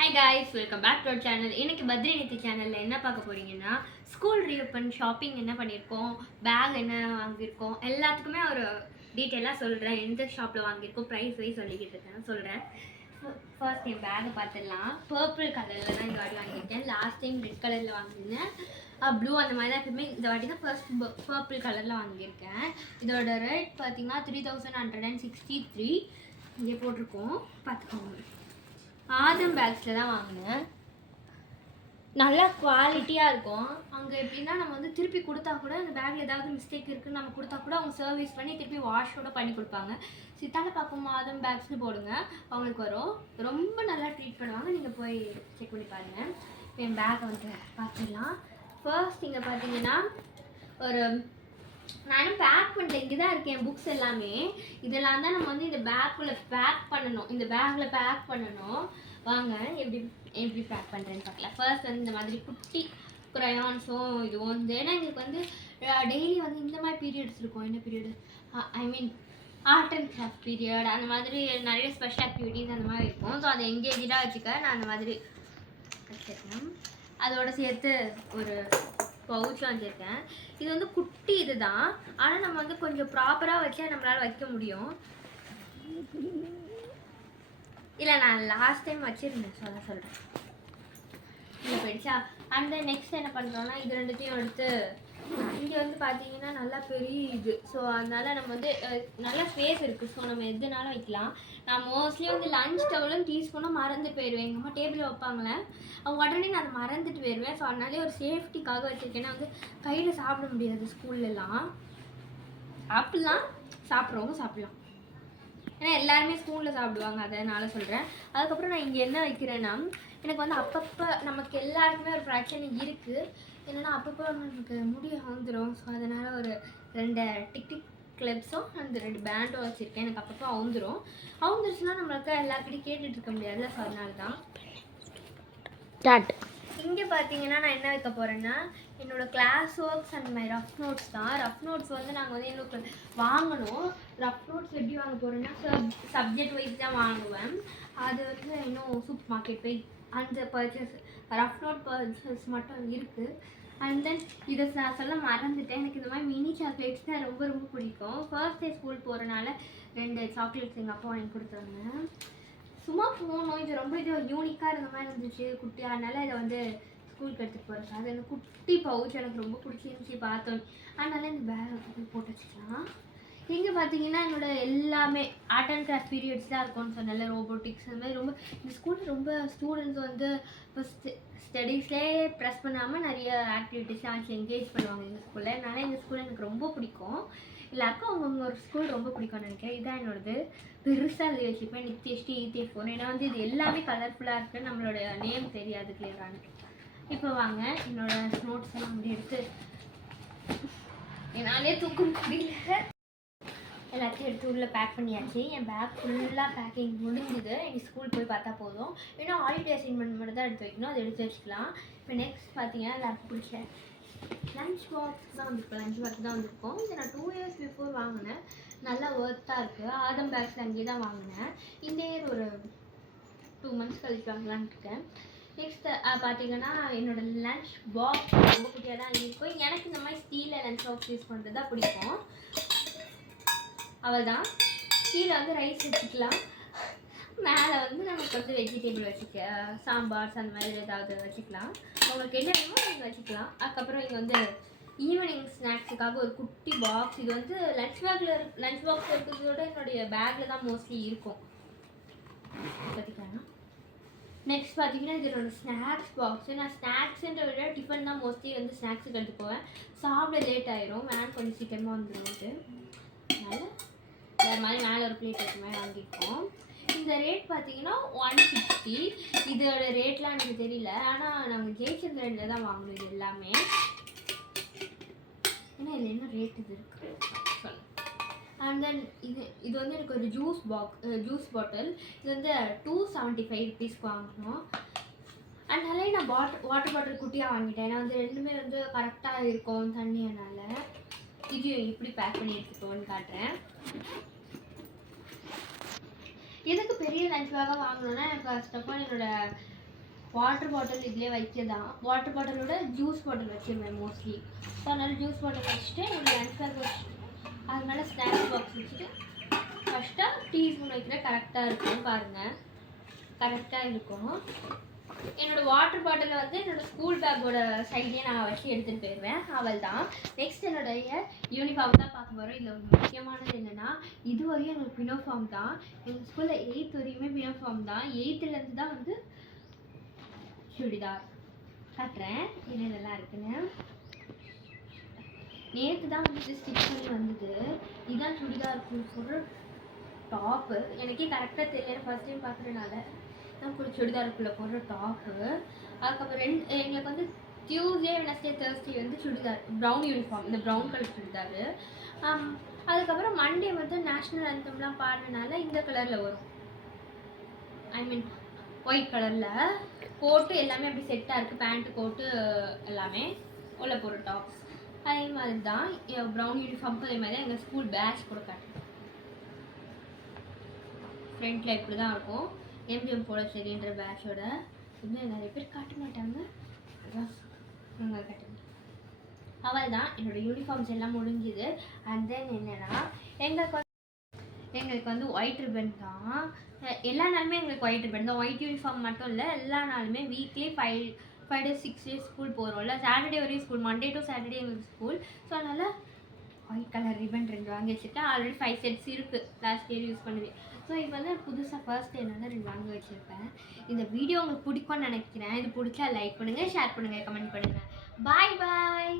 Hi guys, welcome back to our channel. இன்னைக்கு பத்ரி நித்தி சேனலில் என்ன பார்க்க போறீங்கன்னா, ஸ்கூல் ரீஓப்பன் ஷாப்பிங் என்ன பண்ணியிருக்கோம், பேக் என்ன வாங்கியிருக்கோம், எல்லாத்துக்குமே ஒரு டீட்டெயிலாக சொல்கிறேன். எந்த ஷாப்பில் வாங்கியிருக்கோம், ப்ரைஸ் வைஸ் சொல்லிக்கிட்டு இருக்கேன் சொல்கிறேன். ஃபர்ஸ்ட் என் பேக்கை பார்த்துடலாம். பர்பிள் கலரில் தான் இந்த வாட்டி வாங்கியிருக்கேன். லாஸ்ட் டைம் ரெட் கலரில் வாங்கியிருந்தேன், ப்ளூ அந்த மாதிரி தான். எப்பவுமே இந்த வாட்டி தான் ஃபர்ஸ்ட் பர்பிள் கலரில் வாங்கியிருக்கேன். இதோட ரேட் பார்த்தீங்கன்னா 3163 இங்கே போட்டிருக்கோம், பார்த்துக்கோங்க. ஆதம் பேக்ஸில் தான் வாங்கினேன். நல்லா குவாலிட்டியாக இருக்கும். அங்கே எப்படின்னா நம்ம வந்து திருப்பி கொடுத்தா கூட அந்த பேக்கில் ஏதாவது மிஸ்டேக் இருக்குதுன்னு நம்ம கொடுத்தா கூட அவங்க சர்வீஸ் பண்ணி திருப்பி வாஷோட பண்ணி கொடுப்பாங்க. சித்தால பார்க்கும் ஆதம் பேக்ஸ்னு போடுங்க, அவங்களுக்கு வரும். ரொம்ப நல்லா ட்ரீட் பண்ணுவாங்க. நீங்கள் போய் செக் பண்ணி பாருங்கள். என் பேக்கை வந்து பார்த்துடலாம். ஃபர்ஸ்ட் இங்கே பார்த்தீங்கன்னா ஒரு நானும் பேக் பண்ணிட்டேன். இங்கே தான் இருக்கேன் புக்ஸ் எல்லாமே. இதெல்லாம் தான் நம்ம வந்து இந்த பேக்குள்ளே பேக் பண்ணணும். இந்த பேக்கில் பேக் பண்ணணும். வாங்க எப்படி எப்படி பேக் பண்ணுறேன்னு பார்க்கலாம். ஃபர்ஸ்ட் வந்து இந்த மாதிரி குட்டி க்ரையான்ஸும் இதுவும் வந்து ஏன்னா எங்களுக்கு வந்து டெய்லி வந்து இந்த மாதிரி பீரியட்ஸ் இருக்கும். என்ன period, I mean art and craft period, அந்த மாதிரி நிறைய ஸ்பெஷல் ஆக்டிவிட்டீஸ் அந்த மாதிரி இருக்கும். ஸோ அதை எங்கேஜாக வச்சுக்க நான் அந்த மாதிரி வச்சுருக்கேன். அதோடு சேர்த்து ஒரு பவுச் வச்சுருக்கேன். இது வந்து குட்டி இது தான், ஆனால் நம்ம வந்து கொஞ்சம் ப்ராப்பராக வச்சா நம்மளால் வைக்க முடியும். இல்லை, நான் லாஸ்ட் டைம் வச்சுருந்தேன், சொல்கிறேன். இங்கே போயிடுச்சா. அந்த நெக்ஸ்ட் என்ன பண்ணுறோன்னா, இது ரெண்டுத்தையும் எடுத்து இங்கே வந்து பார்த்தீங்கன்னா நல்லா பெரிய இது. ஸோ அதனால் நம்ம வந்து நல்லா ஸ்பேஸ் இருக்குது. ஸோ நம்ம எதுனாலும் வைக்கலாம். நான் மோஸ்ட்லி வந்து லஞ்ச் டவுலும் டீஸ்பூனும் மறந்து போயிடுவேன். எங்கள் அம்மா டேபிளில் வைப்பாங்களே, உடனே நான் அதை மறந்துட்டு போயிடுவேன். ஸோ அதனாலே ஒரு சேஃப்டிக்காக வச்சுருக்கேன். ஏன்னா வந்து கையில் சாப்பிட முடியாது ஸ்கூல்லலாம். சாப்பிட்றவங்க சாப்பிட்லாம், ஏன்னா எல்லாருமே ஸ்கூலில் சாப்பிடுவாங்க, அதனால் சொல்கிறேன். அதுக்கப்புறம் நான் இங்கே என்ன வைக்கிறேன்னா, எனக்கு வந்து அப்பப்போ நமக்கு எல்லாருக்குமே ஒரு பிரச்சனை இருக்குது. என்னென்னா அப்பப்போ நமக்கு முடி அவுந்துடும். ஸோ அதனால் ஒரு 2 டிக் கிளிப்ஸும் அந்த 2 பேண்டும் வச்சுருக்கேன். எனக்கு அப்பப்போ அவுந்துருச்சுன்னா நம்மளுக்கு எல்லாருக்கிட்டையும் கேட்டுட்டு இருக்க முடியாதுல்ல. ஸோ அதனால தான் இங்கே பார்த்தீங்கன்னா நான் என்ன வைக்க போகிறேன்னா, என்னோடய class works and my rough notes தான். ரஃப் நோட்ஸ் வந்து நாங்கள் வந்து எனக்கு வாங்கணும். ரஃப் நோட்ஸ் எப்படி வாங்க போகிறேன்னா, சப்ஜெக்ட் வைஸ் தான் வாங்குவேன். அது வந்து இன்னும் சூப்பர் மார்க்கெட் போய் அந்த பர்ச்சேஸ் ரஃப் நோட் பர்ச்சேஸ் மட்டும் இருக்குது. அண்ட் தென் இதை நான் சொல்ல மறந்துட்டேன். எனக்கு இந்த மாதிரி மினி சாக்லேட்ஸ் தான் ரொம்ப ரொம்ப பிடிக்கும். ஃபர்ஸ்ட் டே ஸ்கூல் போகிறனால 2 சாக்லேட்ஸ் எங்கள் அப்பா வாங்கி கொடுத்தாங்க. சும்மா போகணும், இது ரொம்ப யூனிக்காக இருந்த மாதிரி இருந்துச்சு குட்டியாக. அதனால் இதை வந்து ஸ்கூலுக்கு எடுத்துகிட்டு போகிறேன். அது எனக்கு குட்டி பவுச் எனக்கு ரொம்ப பிடிச்சிருந்துச்சி பார்த்தோம். அதனால் இந்த பேக் போட்டு வச்சுக்கலாம். இங்கே பார்த்தீங்கன்னா என்னோடய எல்லாமே ஆர்ட் அண்ட் கிராஃப்ட் பீரியட்ஸ் தான் இருக்கும்னு சொன்னால, ரோபோட்டிக்ஸ் அந்த மாதிரி ரொம்ப இந்த ஸ்கூலில் ரொம்ப ஸ்டூடெண்ட்ஸ் வந்து ஃபஸ்ட்டு ஸ்டடீஸ்லேயே ப்ரெஸ் பண்ணாமல் நிறைய ஆக்டிவிட்டீஸ்லாம் வச்சு என்கேஜ் பண்ணுவாங்க எங்கள் ஸ்கூலில். அதனால் எங்கள் ஸ்கூல் எனக்கு ரொம்ப பிடிக்கும். எல்லாருக்கும் அவங்கவுங்க ஒரு ஸ்கூல் ரொம்ப பிடிக்கும்னு நினைக்கிறேன். இதுதான் என்னோடது. பெருசாக அது வச்சுப்பேன், நித்யஸ்ரீ ETF. ஏன்னா வந்து இது எல்லாமே கலர்ஃபுல்லாக இருக்குது, நம்மளோட நேம் தெரியாது கிளியரானு. இப்போ வாங்க என்னோடய நோட்ஸ் எல்லாம் அப்படி எடுத்து என்னாலே தூக்க முடியல. எல்லாத்தையும் எடுத்து உள்ளே பேக் பண்ணியாச்சு. என் பேக் ஃபுல்லாக பேக்கிங் முடிஞ்சுது. எனக்கு ஸ்கூல் போய் பார்த்தா போதும். ஏன்னா ஹாலிடே அசைன்மெண்ட் மட்டும் தான் எடுத்து வைக்கணும், அதை எடுத்து வச்சுக்கலாம். இப்போ நெக்ஸ்ட் பார்த்தீங்கன்னா எல்லாருக்கும் பிடிச்ச லஞ்ச் பாக்ஸ் தான் வந்திருக்கும். லஞ்ச் பாக்ஸ் தான் வந்திருக்கும். இதை நான் 2 இயர்ஸ் பிஃபோர் வாங்கினேன். நல்லா ஒர்த்தாக இருக்குது. ஆதம் பேக்ஸ் அங்கேயே தான் வாங்கினேன். இந்த இயர் ஒரு 2 மந்த்ஸ் கழிச்சு வாங்கலான்னு இருக்கேன். நெக்ஸ்ட் பார்த்தீங்கன்னா என்னோடய லஞ்ச் பாக்ஸ் ரொம்ப குட்டியாக தான் இருக்கும். எனக்கு இந்த மாதிரி ஸ்டீலில் லஞ்ச் பாக்ஸ் யூஸ் பண்ணுறது தான் பிடிக்கும். அவள் தான் கீழே வந்து ரைஸ் வச்சுக்கலாம், மேலே வந்து நமக்கு வந்து வெஜிடபிள் வச்சுக்க, சாம்பார்ஸ் அந்த மாதிரி ஏதாவது வச்சுக்கலாம். உங்களுக்கு என்ன வேணுமோ நீங்கள் வச்சுக்கலாம். அதுக்கப்புறம் இங்கே வந்து ஈவினிங் ஸ்நாக்ஸுக்காக ஒரு குட்டி பாக்ஸ். இது வந்து லஞ்ச் பாக்ஸ் இருக்கிறதோட என்னுடைய பேக்கில் தான் மோஸ்ட்லி இருக்கும். பார்த்திங்கன்னா நெக்ஸ்ட் பார்த்தீங்கன்னா இது என்னோடய ஸ்நாக்ஸ் பாக்ஸு. நான் ஸ்நாக்ஸுன்ற விட டிஃபன் தான் மோஸ்ட்லி வந்து ஸ்நாக்ஸுக்கு எடுத்து போவேன். சாப்பிட லேட் ஆயிரும், வேன் கொஞ்சம் சீக்கிரமாக வந்துடும். அதனால் வேறு மாதிரி மேலே ஒரு பிளேட் வைக்க மாதிரி வாங்கியிருக்கோம். இந்த ரேட் பார்த்தீங்கன்னா 160. இதோட ரேட்லாம் எனக்கு தெரியல, ஆனால் நாங்கள் ஜெயச்சந்திரனில் தான் வாங்கணும் இது எல்லாமே. ஏன்னா இதில் என்ன ரேட் இது இருக்குது. அண்ட் தென் இது வந்து எனக்கு ஒரு ஜூஸ் பாட்டில். இது வந்து 275 ருபீஸ்க்கு வாங்கணும். அதனாலே நான் வாட்டர் பாட்டில் குட்டியாக வாங்கிட்டேன். ஏன்னா வந்து ரெண்டுமே வந்து கரெக்டாக இருக்கும் தண்ணியனால. இது இப்படி பேக் பண்ணி எடுத்துக்கோன்னு காட்டுறேன். எதுக்கு பெரிய லஞ்ச் பேக்காக வாங்கணுன்னா, எனக்கு ஃபர்ஸ்ட் ஆஃப் ஆல் என்னோடய வாட்டர் பாட்டில் இதிலே வைக்கதான். வாட்டர் பாட்டிலோட ஜூஸ் பாட்டில் வச்சுருவேன் மோஸ்ட்லி. ஸோ அதனால் ஜூஸ் பாட்டில் வச்சுட்டு என்னோடய லன்ச் பேக் வச்சுட்டு அதனால ஸ்நாக்ஸ் பாக்ஸ் வச்சுட்டு ஃபஸ்ட்டாக டீ ஸ்பூன் வைக்கிற கரெக்டாக இருக்கும் பாருங்கள். கரெக்டாக இருக்கும். என்னோடய வாட்டர் பாட்டிலை வந்து என்னோடய ஸ்கூல் பேக்கோட சைட்லேயே நான் வச்சு எடுத்துகிட்டு போயிடுவேன். அவள் தான். நெக்ஸ்ட் என்னுடைய யூனிஃபார்ம் தான் பார்க்க போகிறோம். இதில் ஒரு முக்கியமானது என்னென்னா இது வரையும் எங்களுக்கு யூனிஃபார்ம் தான். எங்கள் ஸ்கூலில் 8th வரையுமே யூனிஃபார்ம் தான். 8th தான் வந்து சுடிதார் காட்டுறேன். இதெல்லாம் இருக்குன்னு நேற்று தான் வந்து ஸ்டிச் பண்ணி வந்தது. இதுதான் சுடிதார் சொல்கிற டாப்பு. எனக்கே கரெக்டாக தெரியல, ஃபர்ஸ்ட் டைம் பார்க்குறதுனால நான் கூட சுடிதாருக்குள்ளே போடுற டாப்பு. அதுக்கப்புறம் எங்களுக்கு வந்து டியூஸ்டே வெனஸ்டே தேர்ஸ்டே வந்து சுடிதார் ப்ரௌன் யூனிஃபார்ம், இந்த ப்ரௌன் கலர் சுடிதார். அதுக்கப்புறம் மண்டே வந்து நேஷ்னல் ஆந்தம்லாம் பாடுறதுனால இந்த கலரில் வரும், ஐ மீன் ஒயிட் கலரில் கோட்டு எல்லாமே அப்படி செட்டாக இருக்குது. பேண்ட்டு கோட்டு எல்லாமே உள்ள போடுற டாப்ஸ். அதே மாதிரி தான் ப்ரௌன் யூனிஃபார்முக்கும் அதே மாதிரி தான் எங்கள் ஸ்கூல் பேட்ச் கூட காட்டுறேன். ஃப்ரண்ட்டில் இப்படி தான் இருக்கும். எம்ஜிஎம் போட சரின்ற பேட்சோட இன்னும் நிறைய பேர் காட்ட மாட்டாங்க, அதான் நாங்கள் காட்டுங்க. அவள் தான் என்னோடய யூனிஃபார்ம்ஸ் எல்லாம் முடிஞ்சுது. அண்ட் தென் என்னென்னா எங்களுக்கு வந்து ஒயிட் ரிப்பன் தான். எல்லா நாளுமே எங்களுக்கு ஒயிட் ரிப்பன் தான். ஒயிட் யூனிஃபார்ம் மட்டும் இல்லை, எல்லா நாளுமே வீக்லி 5 days 6 days ஸ்கூல் போகிறோம்ல. சாட்டர்டே வரையும் ஸ்கூல், மண்டே டு சாட்டர்டே எங்களுக்கு ஸ்கூல். ஸோ அதனால் ஒயிட் கலர் ரிப்பன் 2 வாங்கி வச்சுருக்கேன். ஆல்ரெடி 5 sets இருக்குது, லாஸ்ட் இயர் யூஸ் பண்ணுவேன். ஸோ இப்போ வந்து புதுசாக ஃபர்ஸ்ட் என்னென்னா 2 வாங்கி வச்சுருப்பேன். இந்த வீடியோ உங்களுக்கு பிடிக்கும்னு நினைக்கிறேன். இது பிடிச்சா லைக் பண்ணுங்கள், ஷேர் பண்ணுங்கள், கமெண்ட் பண்ணுங்கள். பாய் பாய்.